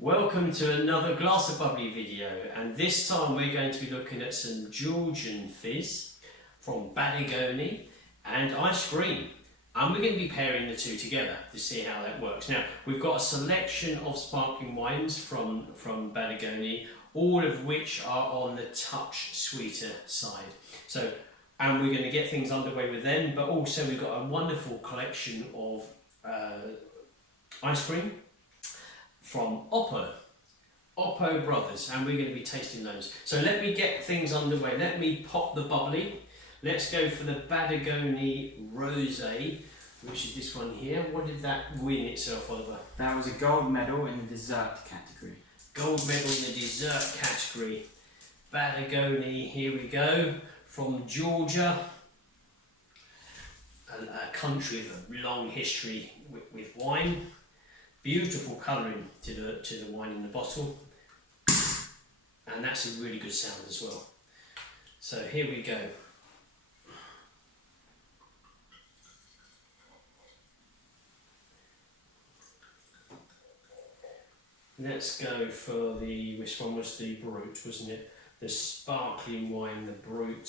Welcome to another glass of bubbly video, and this time we're going to be looking at some Georgian fizz from Badagoni and ice cream, and we're going to be pairing the two together to see how that works. Now we've got a selection of sparkling wines from Badagoni, all of which are on the touch sweeter side. And we're going to get things underway with them, but also we've got a wonderful collection of ice cream from Oppo Brothers, and we're going to be tasting those. So let me get things underway. Let me pop the bubbly. Let's go for the Badagoni Rose, which is this one here. What did that win itself, Oliver? That was a gold medal in the dessert category. Gold medal in the dessert category. Badagoni, here we go, from Georgia, a country with a long history with wine. Beautiful colouring to the wine in the bottle, and that's a really good sound as well. So here we go. Let's go for the, which one was the Brut, wasn't it? The sparkling wine, the Brut.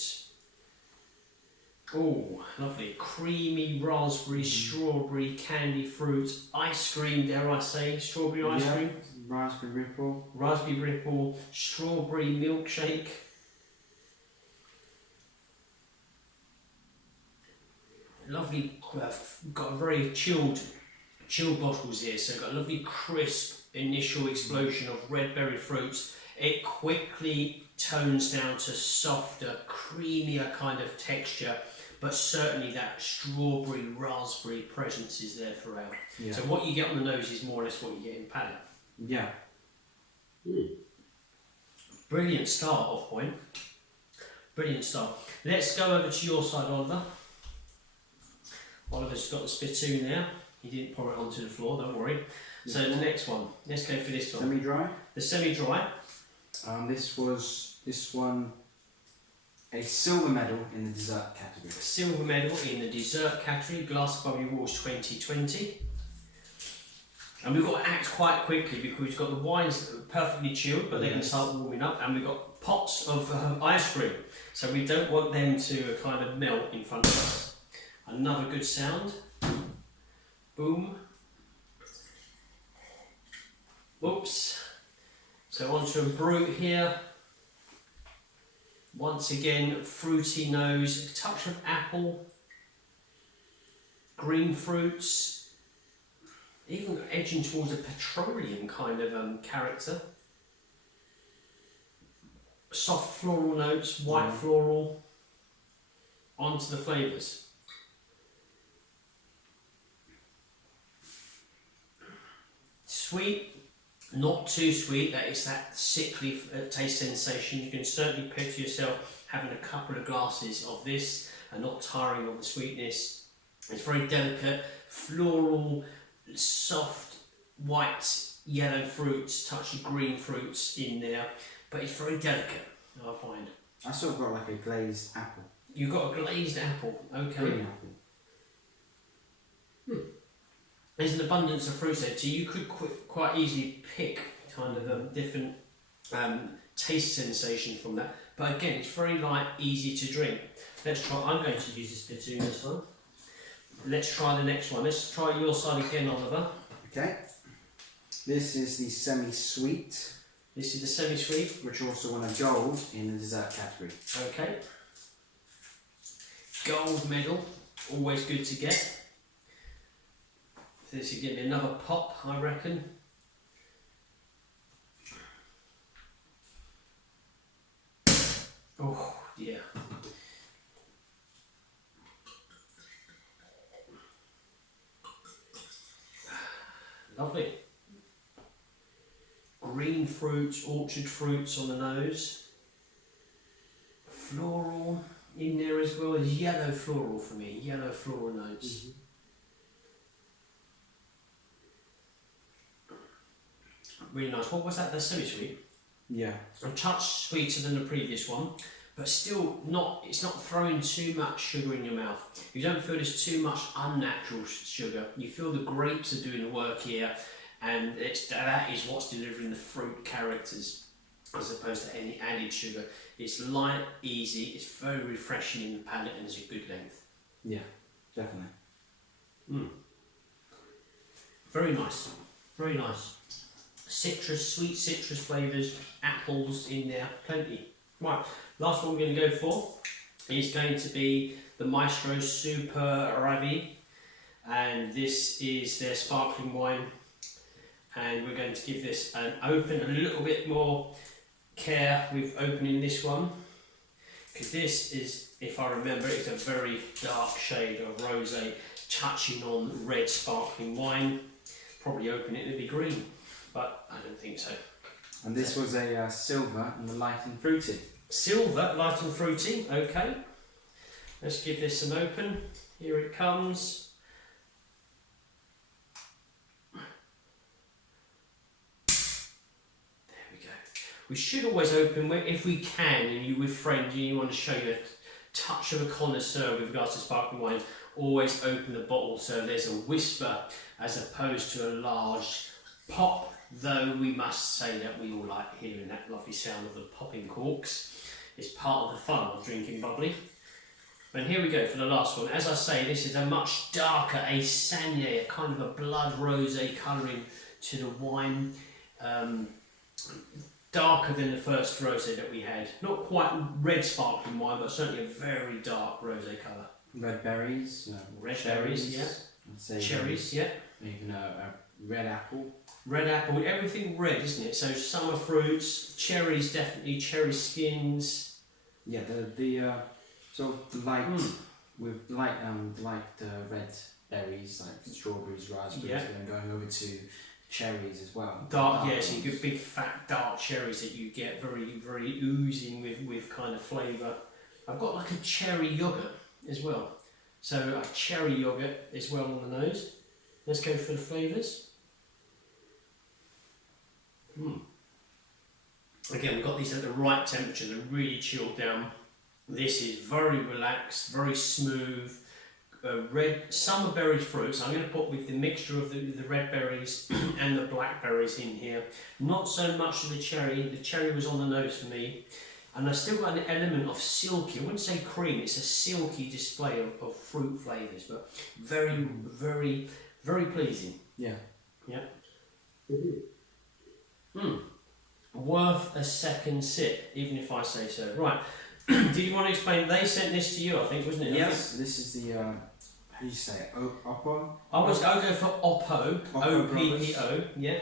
Oh, lovely. Creamy raspberry, strawberry, candy fruit, ice cream, dare I say, strawberry ice cream. Raspberry ripple. Raspberry ripple, strawberry milkshake. Lovely, got a very chilled bottles here, so got a lovely crisp initial explosion of red berry fruits. It quickly tones down to softer, creamier kind of texture, but certainly that strawberry raspberry presence is there throughout. Yeah. So what you get on the nose is more or less what you get in palate. Yeah. Brilliant start off point. Brilliant start. Let's go over to your side, Oliver. Oliver's got the spittoon now. He didn't pour it onto the floor, don't worry. So the next one, let's go for this one. Semi-dry? The semi-dry. This one, a silver medal in the dessert category. Silver medal in the dessert category, Glass of Bubbly Awards 2020. And we've got to act quite quickly because we've got the wines perfectly chilled, but they can start warming up, and we've got pots of ice cream. So we don't want them to kind of melt in front of us. Another good sound. Boom. Whoops. So onto a Brut here. Once again, fruity nose, a touch of apple, green fruits, even edging towards a petroleum kind of character. Soft floral notes, white floral, onto the flavours. Sweet. Not too sweet, that is that sickly taste sensation. You can certainly picture yourself having a couple of glasses of this and not tiring of the sweetness. It's very delicate, floral, soft, white, yellow fruits, touch of green fruits in there, but it's very delicate, I find. I sort of got like a glazed apple. You got a glazed apple, okay. Green apple. There's an abundance of fruits there, so you could quite easily pick kind of different taste sensation from that. But again, it's very light, easy to drink. Let's try. I'm going to use this spittoon this time. Let's try the next one. Let's try your side again, Oliver. Okay. This is the semi-sweet. This is the semi-sweet, which also won a gold in the dessert category. Okay. Gold medal, always good to get. This will give me another pop, I reckon. Oh, yeah. Lovely. Green fruits, orchard fruits on the nose. Floral in there as well. There's yellow floral for me, yellow floral notes. Really nice. What was that? The semi-sweet? Yeah. A touch sweeter than the previous one, but still not. It's not throwing too much sugar in your mouth. You don't feel there's too much unnatural sugar. You feel the grapes are doing the work here, and that is what's delivering the fruit characters as opposed to any added sugar. It's light, easy, it's very refreshing in the palate, and it's a good length. Yeah, definitely. Very nice, very nice. Citrus, sweet citrus flavours, apples in there, plenty. Right, last one we're going to go for is going to be the Maestro Super Ravi, and this is their sparkling wine, and we're going to give this an open, a little bit more care with opening this one, because this is, if I remember, it's a very dark shade of rosé touching on red sparkling wine. Probably open it, it'd be green, but I don't think so. And this was a silver and the light and fruity. Silver, light and fruity, okay. Let's give this an open. Here it comes. There we go. We should always open, if we can, and you're with friends and you want to show you a touch of a connoisseur with regards to sparkling wines, always open the bottle so there's a whisper as opposed to a large pop, though we must say that we all like hearing that lovely sound of the popping corks. It's part of the fun of drinking bubbly. And here we go for the last one. As I say, this is a much darker, a sangria, a kind of a blood rosé colouring to the wine. Darker than the first rosé that we had. Not quite red sparkling wine, but certainly a very dark rosé colour. Red berries. Red berries, yeah. I'd say Cherries, yeah. Even a red apple. Red apple, everything red, isn't it? So summer fruits, cherries, definitely cherry skins. Yeah, the sort of light with light red berries like strawberries, raspberries, Yeah. and then going over to cherries as well. Dark, yeah, so you get big fat dark cherries that you get very, very oozing with kind of flavour. I've got like a cherry yoghurt as well. So a cherry yoghurt as well on the nose. Let's go for the flavours. Again, we've got these at the right temperature, they're really chilled down. This is very relaxed, very smooth, red summer berry fruits. I'm going to put with the mixture of the red berries and the blackberries in here. Not so much of the cherry was on the nose for me. And I've still got an element of silky, I wouldn't say cream, it's a silky display of fruit flavours, but very, very, very pleasing. Yeah. Yeah. Worth a second sip, even if I say so. Right. Did you want to explain? They sent this to you, I think, wasn't it? Yes, this is the, how do you say it? Oppo? I'll go for Oppo. O-P-P-O. Yeah.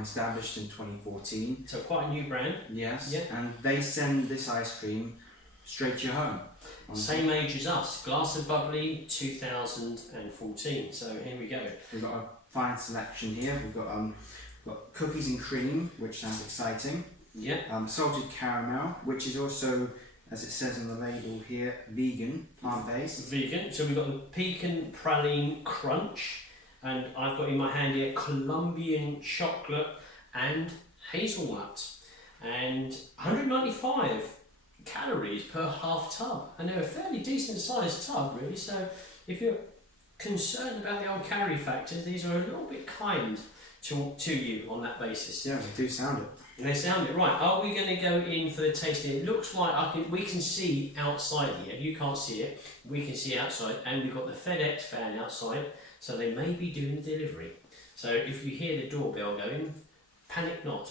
Established in 2014. So quite a new brand. Yes. Yeah. And they send this ice cream straight to your home. Same age as us. Glass of Bubbly 2014. So here we go. We've got a fine selection here. We've got cookies and cream, which sounds exciting. Yeah. Salted caramel, which is also, as it says on the label here, vegan, plant-based. Vegan. So we've got the Pecan Praline Crunch, and I've got in my hand here Colombian chocolate and hazelnut, and 195 calories per half tub, and they're a fairly decent sized tub really. So if you're concerned about the old calorie factors, these are a little bit kind to you on that basis. Yeah, they do sound it. They sound it. Right, are we going to go in for the tasting? It looks like we can see outside here. You can't see it. We can see outside, and we've got the FedEx van outside, so they may be doing the delivery. So if you hear the doorbell going, panic not.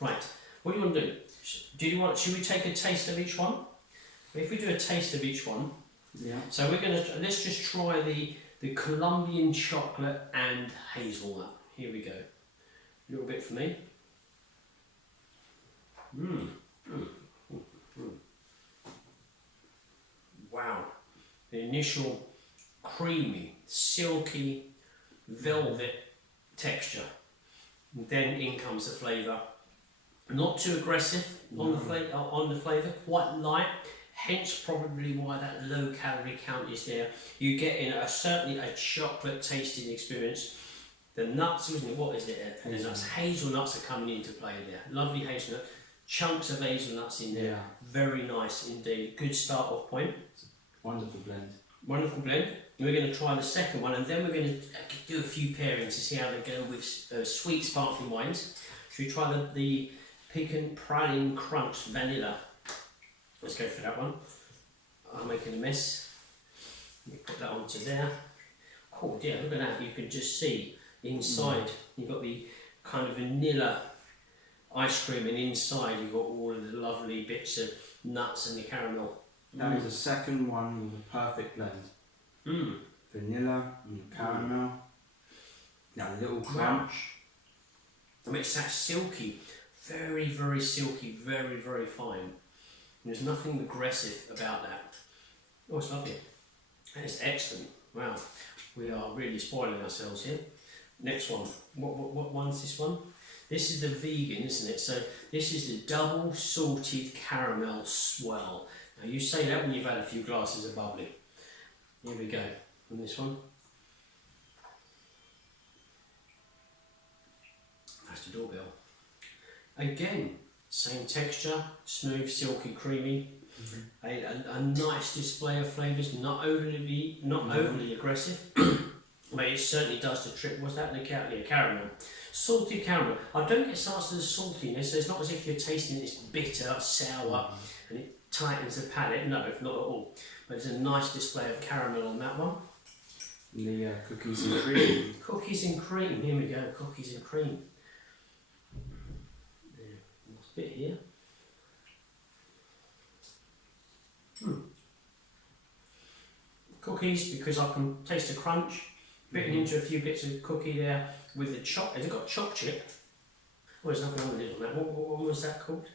Right, what do you want to do? Should we take a taste of each one? If we do a taste of each one, yeah. So let's just try the Colombian chocolate and hazelnut. Here we go. A little bit for me. Wow. The initial creamy, silky, velvet texture. And then in comes the flavour. Not too aggressive on the flavour, quite light. Hence probably why that low calorie count is there. You get in certainly a chocolate tasting experience. The nuts, isn't it? What is it? The nuts. Hazelnuts are coming into play there. Lovely hazelnut. Chunks of hazelnuts in there. Yeah. Very nice indeed. Good start off point. Wonderful blend. Wonderful blend. we're going to try the second one, and then we're going to do a few pairings to see how they go with sweet sparkling wines. Should we try the Pecan Praline Crunch Vanilla? Let's go for that one. I'm making a mess. Let me put that onto there. Oh dear, look at that. You can just see inside. You've got the kind of vanilla ice cream, and inside you've got all of the lovely bits of nuts and the caramel. That is the second one with a perfect blend. Vanilla and caramel. That little crunch. I mean, it's that silky, very, very silky, very, very fine. There's nothing aggressive about that. Oh, it's lovely. It's excellent. Wow, we are really spoiling ourselves here. Next one. What one's this one? This is the vegan, isn't it? So this is the double salted caramel swell. Now you say that when you've had a few glasses of bubbly. Here we go. And this one. That's the doorbell. Again, same texture, smooth, silky, creamy. A nice display of flavours, not overly aggressive, but it certainly does the trick. What's that? The caramel, salted caramel. I don't get so much of the saltiness. So it's not as if you're tasting this bitter, sour, and it tightens the palate. No, not at all. But it's a nice display of caramel on that one. The cookies and cream. Cookies and cream. Here we go. Cookies and cream. Last bit here. Cookies, because I can taste the crunch, bitten into a few bits of cookie there with the choc. Has it got choc chip? Oh, there's nothing on it on that. What was that called?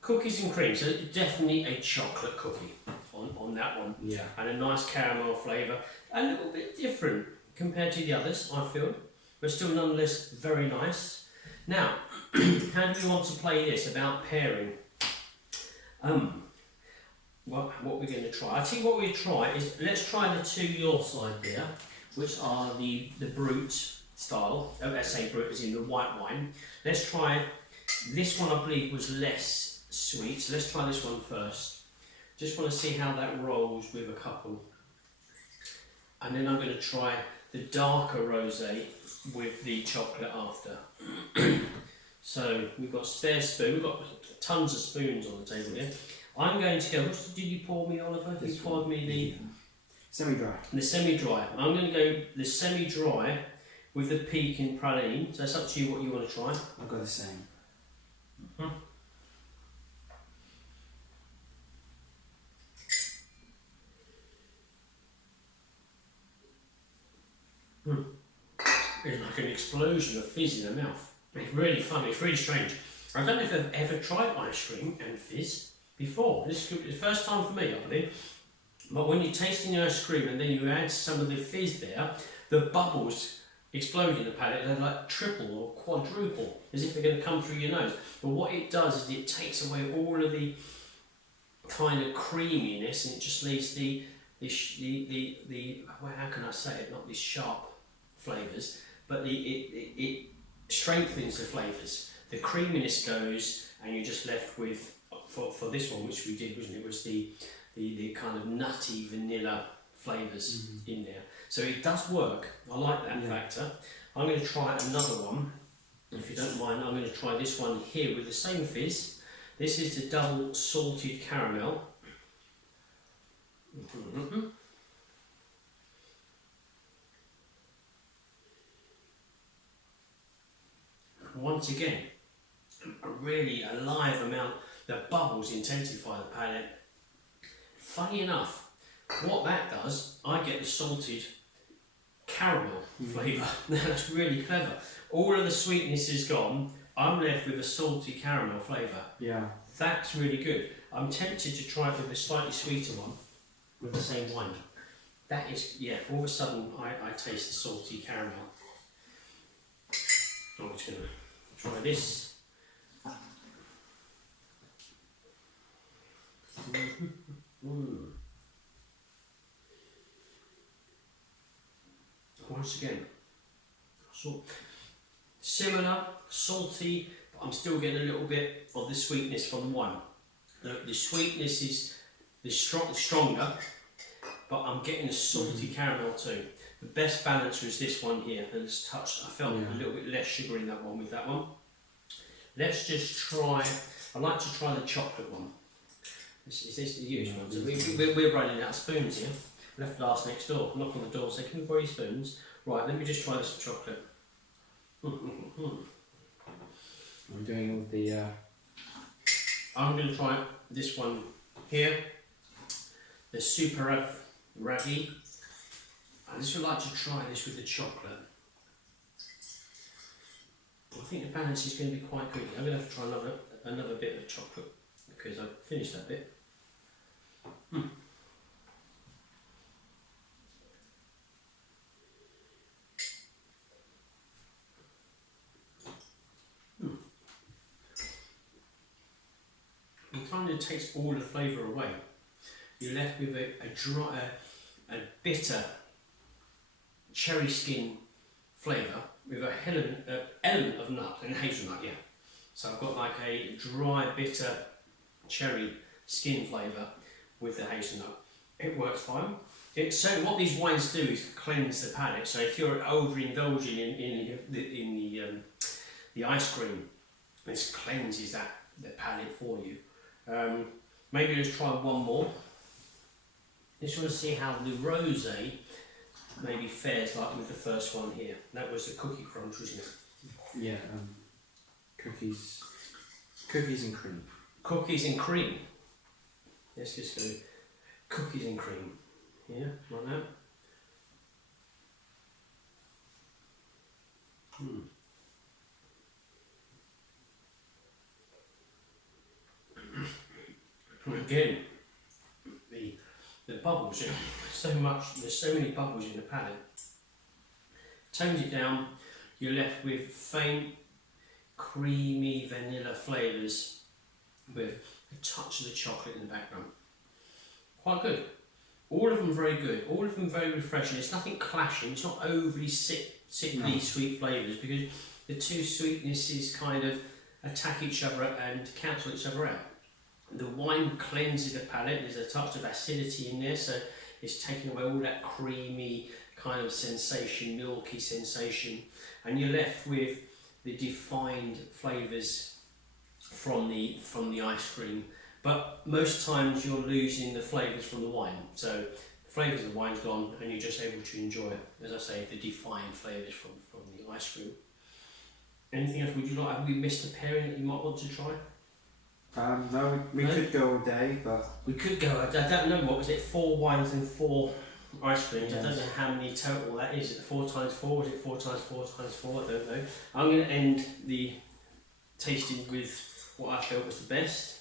Cookies and cream. So definitely a chocolate cookie on that one. Yeah. And a nice caramel flavour. A little bit different compared to the others, I feel, but still nonetheless very nice. Now, how do we want to play this about pairing? What we're going to try. I think what we try is, let's try the two your side there, which are the brut style. Let's say brut as in the white wine. Let's try this one. I believe was less sweet, so let's try this one first. Just want to see how that rolls with a couple, and then I'm going to try the darker rosé with the chocolate after. So we've got spare spoon. We've got tons of spoons on the table here. I'm going to go, which did you pour me, Oliver? You poured me the semi-dry. The semi-dry. I'm going to go the semi-dry with the Pecan praline. So it's up to you what you want to try. I'll go the same. It's like an explosion of fizz in the mouth. It's really fun. It's really strange. I don't know if I've ever tried ice cream and fizz before. This is the first time for me, I believe. But when you're tasting the ice cream and then you add some of the fizz there, the bubbles explode in the palate. They're like triple or quadruple, as if they're going to come through your nose. But what it does is it takes away all of the kind of creaminess, and it just leaves the well, how can I say it? Not these sharp flavours, but it strengthens the flavours. The creaminess goes, and you're just left with, for this one, which we did, wasn't it? Was the kind of nutty vanilla flavours in there. So it does work. I like that factor. I'm going to try another one, if you don't mind. I'm going to try this one here with the same fizz. This is the double salted caramel. Once again, a really alive amount. The bubbles intensify the palate. Funny enough, what that does, I get the salted caramel flavour. That's really clever. All of the sweetness is gone. I'm left with a salty caramel flavour. Yeah. That's really good. I'm tempted to try it with a slightly sweeter one with the same wine. That is, yeah, all of a sudden I taste the salty caramel. I'm just going to try this. Once again, similar, salty, but I'm still getting a little bit of the sweetness from the wine. The sweetness is stronger, but I'm getting a salty caramel too. The best balance was this one here, and it's touched. I felt a little bit less sugar in that one with that one. Let's just try. I like to try the chocolate one. Is this the used one? So we're running out of spoons here. Left glass next door. Knock on the door. Say, can we borrow your spoons? Right. Let me just try this chocolate. I'm doing all the. I'm going to try this one here. The Super Raggy. I just would like to try this with the chocolate. I think the balance is going to be quite good. I'm going to have to try another bit of chocolate because I've finished that bit. You kind of takes all the flavour away. You're left with a dry, a bitter cherry skin flavour with a element of nut and hazelnut, yeah. So I've got like a dry, bitter cherry skin flavour with the hazelnut. It works fine. So what these wines do is cleanse the palate. So if you're overindulging in the ice cream, this cleanses the palate for you. Maybe let's try one more. Just want to see how the rosé maybe fares like with the first one here. That was the cookie crunch, wasn't it? Yeah, cookies and cream. Cookies and cream. Let's just go cookies and cream. Yeah, like that. Again, the bubbles, there's so many bubbles in the palate. Tones it down, you're left with faint, creamy vanilla flavours with a touch of the chocolate in the background. Quite good. All of them very good, all of them very refreshing. It's nothing clashing, it's not overly sickly sweet flavours because the two sweetnesses kind of attack each other and cancel each other out. The wine cleanses the palate, there's a touch of acidity in there, so it's taking away all that creamy kind of sensation, milky sensation, and you're left with the defined flavours from the ice cream. But most times you're losing the flavours from the wine, so the flavours of the wine's gone and you're just able to enjoy, as I say, the defined flavours from the ice cream. Anything else would you like? Have we missed a pairing that you might want to try? No, we could go all day, but... We could go, I don't know, what was it, 4 wines and 4 ice creams? Yes. I don't know how many total that is. Is it 4 times 4? Is it 4 times 4 times 4? I don't know. I'm going to end the tasting with what I felt was the best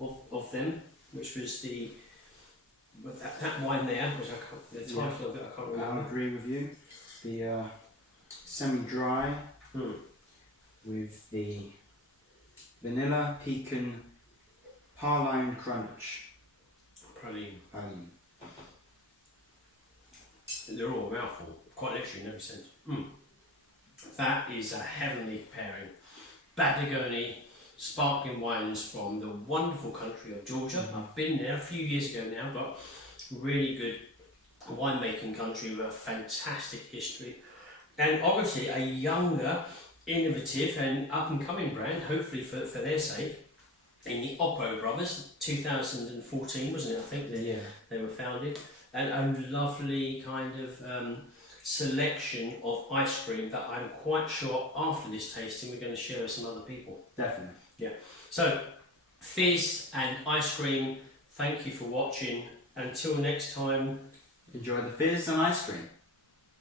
of them, which was that wine there, which the title of it I can't remember. I agree with you. The semi-dry with the vanilla, pecan, praline crunch. Praline. Praline. They're all a mouthful, quite literally in every sense. That is a heavenly pairing. Badagoni sparkling wines from the wonderful country of Georgia. I've been there a few years ago now, but really good winemaking country with a fantastic history. And obviously a younger, innovative and up-and-coming brand, hopefully for their sake, in the Oppo Brothers, 2014 wasn't it, I think, they were founded, and a lovely kind of selection of ice cream that I'm quite sure after this tasting we're going to share with some other people. Definitely. Yeah. So, fizz and ice cream, thank you for watching. Until next time, enjoy the fizz and ice cream.